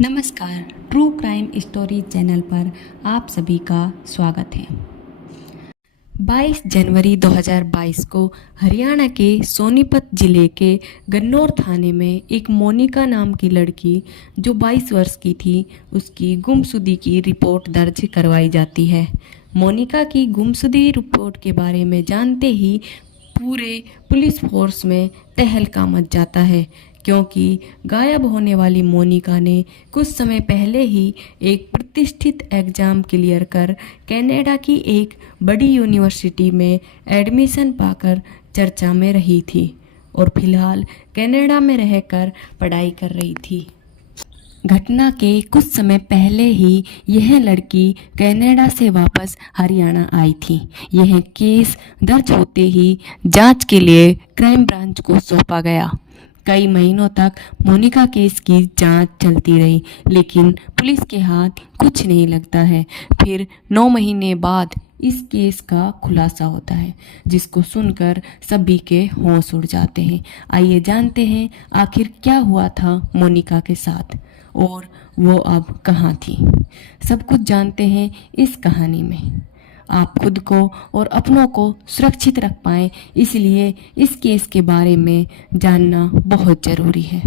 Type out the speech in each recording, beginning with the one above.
नमस्कार, true crime story channel पर आप सभी का स्वागत है। 22 जनवरी 2022 को हरियाणा के सोनीपत जिले के गन्नौर थाने में एक मोनिका नाम की लड़की जो 22 वर्ष की थी, उसकी गुमशुदगी की रिपोर्ट दर्ज करवाई जाती है। मोनिका की गुमशुदगी रिपोर्ट के बारे में जानते ही पूरे पुलिस फोर्स में तहलका मच जाता है, क्योंकि गायब होने वाली मोनिका ने कुछ समय पहले ही एक प्रतिष्ठित एग्ज़ाम क्लियर कर कनाडा की एक बड़ी यूनिवर्सिटी में एडमिशन पाकर चर्चा में रही थी और फिलहाल कनाडा में रहकर पढ़ाई कर रही थी। घटना के कुछ समय पहले ही यह लड़की कनाडा से वापस हरियाणा आई थी। यह केस दर्ज होते ही जांच के लिए क्राइम ब्रांच को सौंपा गया। कई महीनों तक मोनिका केस की जांच चलती रही, लेकिन पुलिस के हाथ कुछ नहीं लगता है। फिर 9 महीने बाद इस केस का खुलासा होता है, जिसको सुनकर सभी के होश उड़ जाते हैं। आइए जानते हैं आखिर क्या हुआ था मोनिका के साथ और वो अब कहाँ थी। सब कुछ जानते हैं इस कहानी में। आप खुद को और अपनों को सुरक्षित रख पाएं, इसलिए इस केस के बारे में जानना बहुत ज़रूरी है।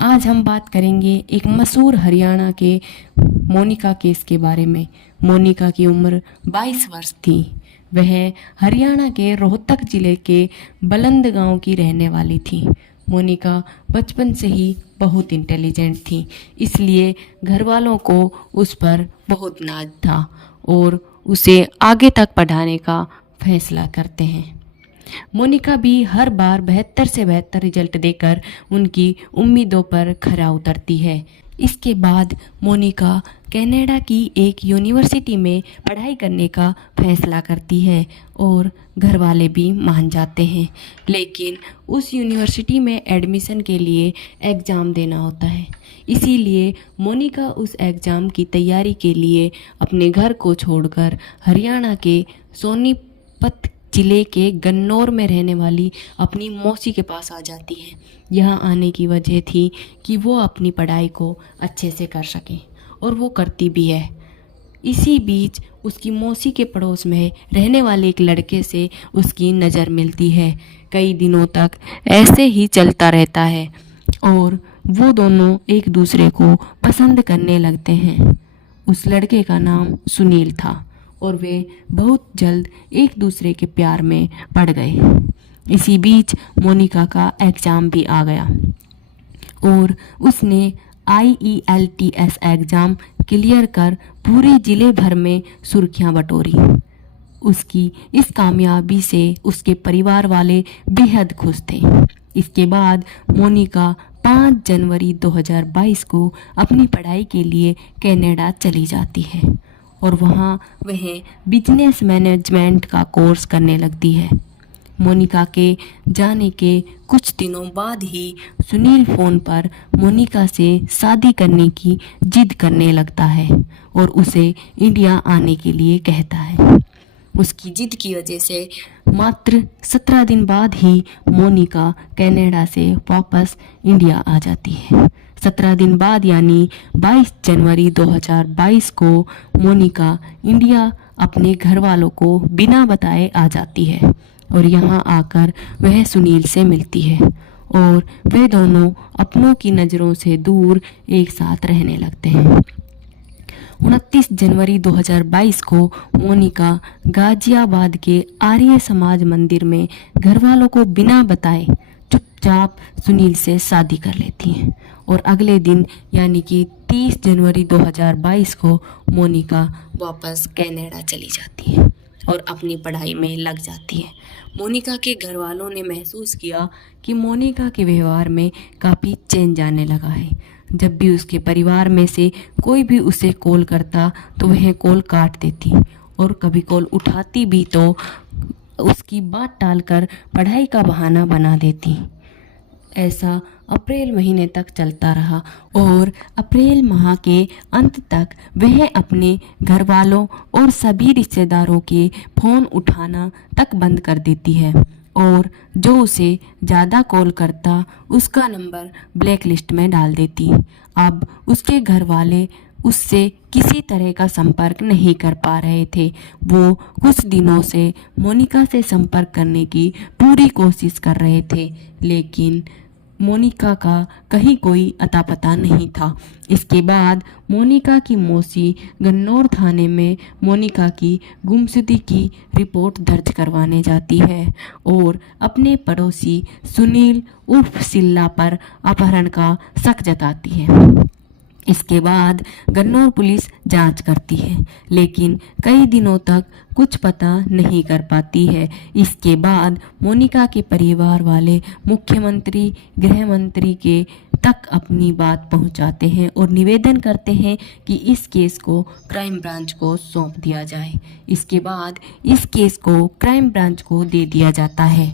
आज हम बात करेंगे एक मशहूर हरियाणा के मोनिका केस के बारे में। मोनिका की उम्र 22 वर्ष थी। वह हरियाणा के रोहतक जिले के बलंद गांव की रहने वाली थी। मोनिका बचपन से ही बहुत इंटेलिजेंट थी, इसलिए घर वालों को उस पर बहुत नाज था और उसे आगे तक पढ़ाने का फैसला करते हैं। मोनिका भी हर बार बेहतर से बेहतर रिजल्ट देकर उनकी उम्मीदों पर खरा उतरती है। इसके बाद मोनिका कनाडा की एक यूनिवर्सिटी में पढ़ाई करने का फैसला करती है और घर वाले भी मान जाते हैं, लेकिन उस यूनिवर्सिटी में एडमिशन के लिए एग्ज़ाम देना होता है। इसीलिए मोनिका उस एग्ज़ाम की तैयारी के लिए अपने घर को छोड़कर हरियाणा के सोनीपत जिले के गन्नौर में रहने वाली अपनी मौसी के पास आ जाती है। यहाँ आने की वजह थी कि वो अपनी पढ़ाई को अच्छे से कर सकें, और वो करती भी है। इसी बीच उसकी मौसी के पड़ोस में रहने वाले एक लड़के से उसकी नज़र मिलती है। कई दिनों तक ऐसे ही चलता रहता है और वो दोनों एक दूसरे को पसंद करने लगते हैं। उस लड़के का नाम सुनील था और वे बहुत जल्द एक दूसरे के प्यार में पड़ गए। इसी बीच मोनिका का एग्ज़ाम भी आ गया और उसने IELTS एग्ज़ाम क्लियर कर पूरे ज़िले भर में सुर्खियां बटोरी। उसकी इस कामयाबी से उसके परिवार वाले बेहद खुश थे। इसके बाद मोनिका 5 जनवरी 2022 को अपनी पढ़ाई के लिए कनाडा चली जाती है और वहाँ वह बिजनेस मैनेजमेंट का कोर्स करने लगती है। मोनिका के जाने के कुछ दिनों बाद ही सुनील फ़ोन पर मोनिका से शादी करने की जिद करने लगता है और उसे इंडिया आने के लिए कहता है। उसकी जिद की वजह से मात्र 17 दिन बाद ही मोनिका कनाडा से वापस इंडिया आ जाती है। 17 दिन बाद यानी 22 जनवरी 2022 को मोनिका इंडिया अपने घर वालों को बिना बताए आ जाती है और यहाँ आकर वह सुनील से मिलती है और वे दोनों अपनों की नज़रों से दूर एक साथ रहने लगते हैं। 29 जनवरी 2022 को मोनिका गाजियाबाद के आर्य समाज मंदिर में घर वालों को बिना बताए चुपचाप सुनील से शादी कर लेती हैं और अगले दिन यानी कि 30 जनवरी 2022 को मोनिका वापस कनाडा चली जाती है और अपनी पढ़ाई में लग जाती है। मोनिका के घर वालों ने महसूस किया कि मोनिका के व्यवहार में काफ़ी चेंज आने लगा है। जब भी उसके परिवार में से कोई भी उसे कॉल करता तो वह कॉल काट देती और कभी कॉल उठाती भी तो उसकी बात टालकर पढ़ाई का बहाना बना देती। ऐसा अप्रैल महीने तक चलता रहा और अप्रैल माह के अंत तक वह अपने घर वालों और सभी रिश्तेदारों के फ़ोन उठाना तक बंद कर देती है। और जो उसे ज़्यादा कॉल करता उसका नंबर ब्लैक लिस्ट में डाल देती। अब उसके घर वाले उससे किसी तरह का संपर्क नहीं कर पा रहे थे। वो कुछ दिनों से मोनिका से संपर्क करने की पूरी कोशिश कर रहे थे, लेकिन मोनिका का कहीं कोई अता पता नहीं था। इसके बाद मोनिका की मौसी गन्नौर थाने में मोनिका की गुमशुदगी की रिपोर्ट दर्ज करवाने जाती है और अपने पड़ोसी सुनील उर्फ सिल्ला पर अपहरण का शक जताती है। इसके बाद गन्नौर पुलिस जांच करती है, लेकिन कई दिनों तक कुछ पता नहीं कर पाती है। इसके बाद मोनिका के परिवार वाले मुख्यमंत्री, गृह मंत्री के तक अपनी बात पहुंचाते हैं और निवेदन करते हैं कि इस केस को क्राइम ब्रांच को सौंप दिया जाए। इसके बाद इस केस को क्राइम ब्रांच को दे दिया जाता है।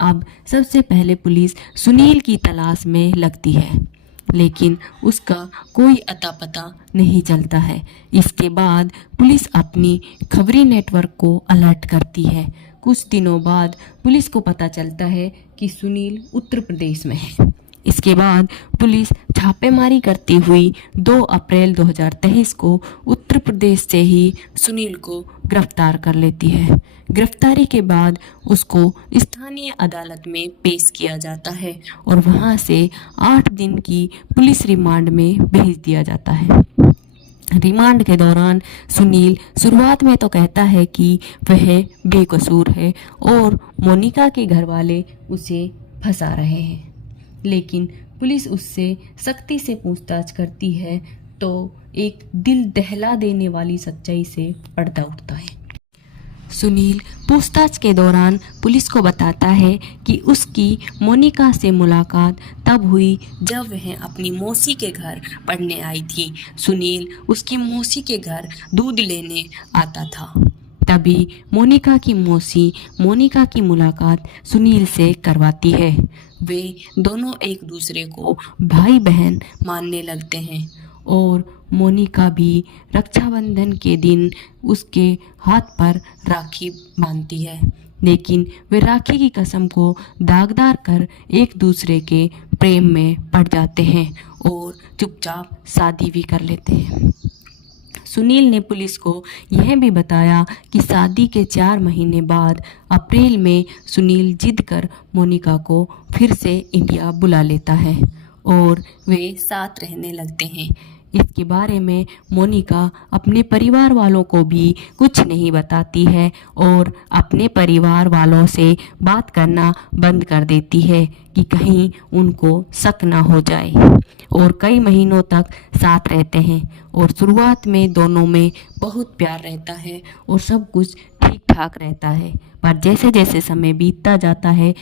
अब सबसे पहले पुलिस सुनील की तलाश में लगती है, लेकिन उसका कोई अता पता नहीं चलता है। इसके बाद पुलिस अपनी खबरी नेटवर्क को अलर्ट करती है। कुछ दिनों बाद पुलिस को पता चलता है कि सुनील उत्तर प्रदेश में है। इसके बाद पुलिस छापेमारी करती हुई 2 अप्रैल 2023 को उत्तर प्रदेश से ही सुनील को गिरफ्तार कर लेती है। गिरफ्तारी के बाद उसको स्थानीय अदालत में पेश किया जाता है और वहां से 8 दिन की पुलिस रिमांड में भेज दिया जाता है। रिमांड के दौरान सुनील शुरुआत में तो कहता है कि वह बेकसूर है और मोनिका के घर वाले उसे फंसा रहे हैं, लेकिन पुलिस उससे सख्ती से पूछताछ करती है तो एक दिल दहला देने वाली सच्चाई से पर्दा उठता है। सुनील पूछताछ के दौरान पुलिस को बताता है कि उसकी मोनिका से मुलाकात तब हुई जब वह अपनी मौसी के घर पढ़ने आई थी। सुनील उसकी मौसी के घर दूध लेने आता था। तभी मोनिका की मौसी मोनिका की मुलाकात सुनील से करवाती है। वे दोनों एक दूसरे को भाई बहन मानने लगते हैं और मोनिका भी रक्षाबंधन के दिन उसके हाथ पर राखी बांधती है, लेकिन वे राखी की कसम को दागदार कर एक दूसरे के प्रेम में पड़ जाते हैं और चुपचाप शादी भी कर लेते हैं। सुनील ने पुलिस को यह भी बताया कि शादी के 4 महीने बाद अप्रैल में सुनील जिद कर मोनिका को फिर से इंडिया बुला लेता है और वे साथ रहने लगते हैं। इसके बारे में मोनिका अपने परिवार वालों को भी कुछ नहीं बताती है और अपने परिवार वालों से बात करना बंद कर देती है कि कहीं उनको शक ना हो जाए, और कई महीनों तक साथ रहते हैं और शुरुआत में दोनों में बहुत प्यार रहता है और सब कुछ ठीक ठाक रहता है। पर जैसे जैसे समय बीतता जाता है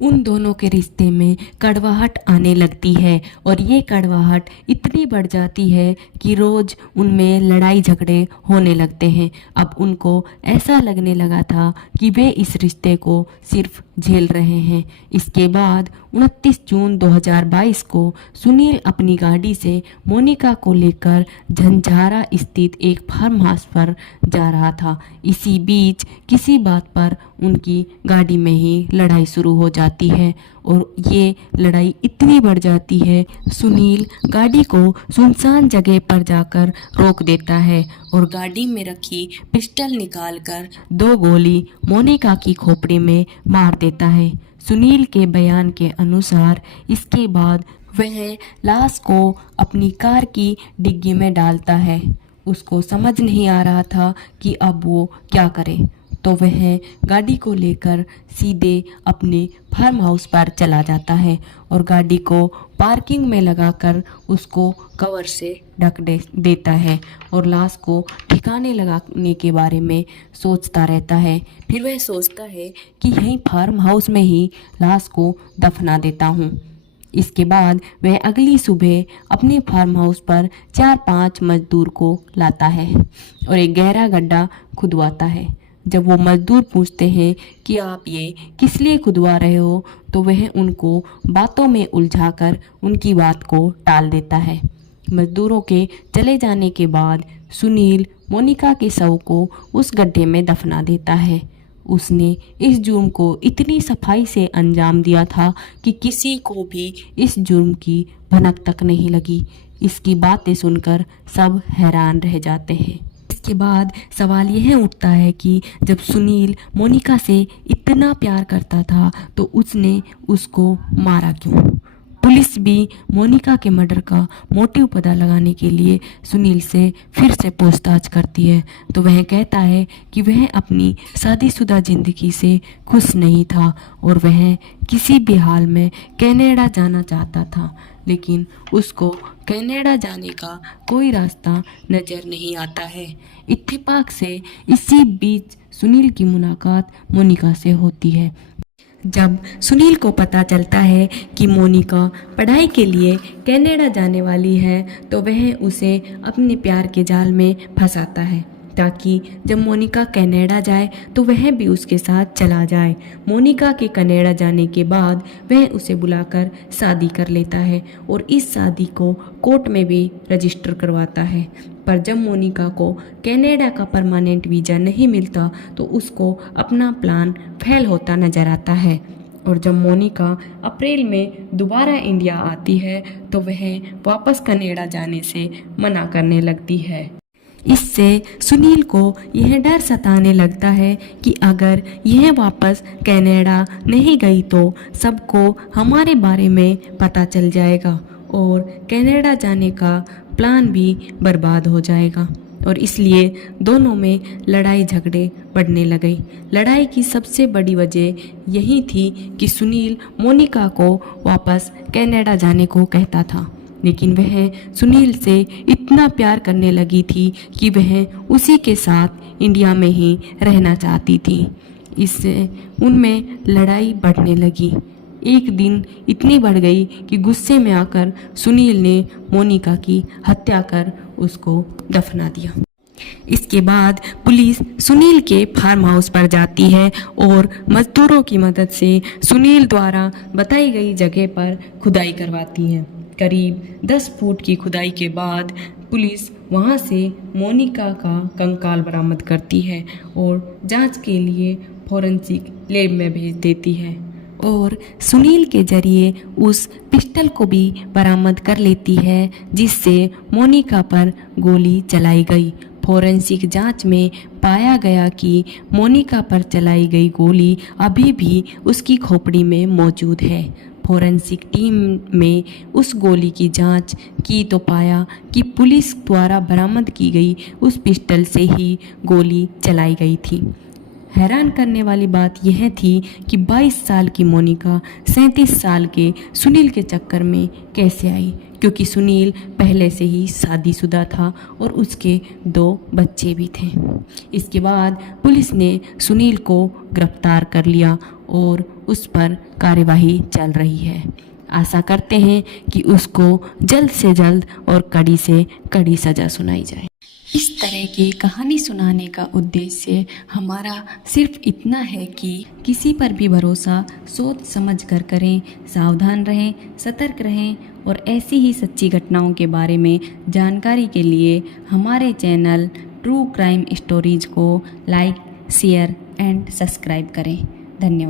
उन दोनों के रिश्ते में कड़वाहट आने लगती है और ये कड़वाहट इतनी बढ़ जाती है कि रोज़ उनमें लड़ाई झगड़े होने लगते हैं। अब उनको ऐसा लगने लगा था कि वे इस रिश्ते को सिर्फ झेल रहे हैं। इसके बाद 29 जून 2022 को सुनील अपनी गाड़ी से मोनिका को लेकर झंझारा स्थित एक फार्म हाउस पर जा रहा था। इसी बीच किसी बात पर उनकी गाड़ी में ही लड़ाई शुरू हो जाती है और ये लड़ाई इतनी बढ़ जाती है, सुनील गाड़ी को सुनसान जगह पर जाकर रोक देता है और गाड़ी में रखी पिस्टल निकालकर 2 गोली मोनिका की खोपड़ी में मार देता है। सुनील के बयान के अनुसार इसके बाद वह लाश को अपनी कार की डिग्गी में डालता है। उसको समझ नहीं आ रहा था कि अब वो क्या करे, तो वह गाड़ी को लेकर सीधे अपने फार्म हाउस पर चला जाता है और गाड़ी को पार्किंग में लगाकर उसको कवर से ढक देता है और लाश को ठिकाने लगाने के बारे में सोचता रहता है। फिर वह सोचता है कि यहीं फार्म हाउस में ही लाश को दफना देता हूँ। इसके बाद वह अगली सुबह अपने फार्म हाउस पर 4-5 मजदूर को लाता है और एक गहरा गड्ढा खुदवाता है। जब वो मजदूर पूछते हैं कि आप ये किस लिए खुदवा रहे हो, तो वह उनको बातों में उलझाकर उनकी बात को टाल देता है। मजदूरों के चले जाने के बाद सुनील मोनिका के शव को उस गड्ढे में दफना देता है उसने इस जुर्म को इतनी सफाई से अंजाम दिया था कि किसी को भी इस जुर्म की भनक तक नहीं लगी। इसकी बातें सुनकर सब हैरान रह जाते हैं। इसके बाद सवाल यह उठता है कि जब सुनील मोनिका से इतना प्यार करता था तो उसने उसको मारा क्यों? पुलिस भी मोनिका के मर्डर का मोटिव पता लगाने के लिए सुनील से फिर से पूछताछ करती है, तो वह कहता है कि वह अपनी शादीशुदा जिंदगी से खुश नहीं था और वह किसी भी हाल में कनाडा जाना चाहता था, लेकिन उसको कनाडा जाने का कोई रास्ता नज़र नहीं आता है। इत्तेफाक से इसी बीच सुनील की मुलाकात मोनिका से होती है। जब सुनील को पता चलता है कि मोनिका पढ़ाई के लिए कनाडा जाने वाली है तो वह उसे अपने प्यार के जाल में फंसाता है ताकि जब मोनिका कनाडा जाए तो वह भी उसके साथ चला जाए। मोनिका के कनाडा जाने के बाद वह उसे बुलाकर शादी कर लेता है और इस शादी को कोर्ट में भी रजिस्टर करवाता है। पर जब मोनिका को कनाडा का परमानेंट वीज़ा नहीं मिलता तो उसको अपना प्लान फेल होता नजर आता है और जब मोनिका अप्रैल में दोबारा इंडिया आती है तो वह वापस कनाडा जाने से मना करने लगती है। इससे सुनील को यह डर सताने लगता है कि अगर यह वापस कनाडा नहीं गई तो सबको हमारे बारे में पता चल जाएगा और कनाडा जाने का प्लान भी बर्बाद हो जाएगा और इसलिए दोनों में लड़ाई झगड़े बढ़ने लगे। लड़ाई की सबसे बड़ी वजह यही थी कि सुनील मोनिका को वापस कनाडा जाने को कहता था, लेकिन वह सुनील से इतना प्यार करने लगी थी कि वह उसी के साथ इंडिया में ही रहना चाहती थी। इससे उनमें लड़ाई बढ़ने लगी। एक दिन इतनी बढ़ गई कि गुस्से में आकर सुनील ने मोनिका की हत्या कर उसको दफना दिया। इसके बाद पुलिस सुनील के फार्म हाउस पर जाती है और मजदूरों की मदद से सुनील द्वारा बताई गई जगह पर खुदाई करवाती है। करीब 10 फुट की खुदाई के बाद पुलिस वहां से मोनिका का कंकाल बरामद करती है और जांच के लिए फॉरेंसिक लैब में भेज देती है और सुनील के जरिए उस पिस्टल को भी बरामद कर लेती है जिससे मोनिका पर गोली चलाई गई। फॉरेंसिक जांच में पाया गया कि मोनिका पर चलाई गई गोली अभी भी उसकी खोपड़ी में मौजूद है। फॉरेंसिक टीम में उस गोली की जांच की तो पाया कि पुलिस द्वारा बरामद की गई उस पिस्टल से ही गोली चलाई गई थी। हैरान करने वाली बात यह थी कि 22 साल की मोनिका 37 साल के सुनील के चक्कर में कैसे आई, क्योंकि सुनील पहले से ही शादीशुदा था और उसके 2 बच्चे भी थे। इसके बाद पुलिस ने सुनील को गिरफ्तार कर लिया और उस पर कार्यवाही चल रही है। आशा करते हैं कि उसको जल्द से जल्द और कड़ी से कड़ी सज़ा सुनाई जाए। इस तरह की कहानी सुनाने का उद्देश्य हमारा सिर्फ इतना है कि किसी पर भी भरोसा सोच समझ कर करें, सावधान रहें, सतर्क रहें और ऐसी ही सच्ची घटनाओं के बारे में जानकारी के लिए हमारे चैनल ट्रू क्राइम स्टोरीज को लाइक, शेयर एंड सब्सक्राइब करें। धन्यवाद।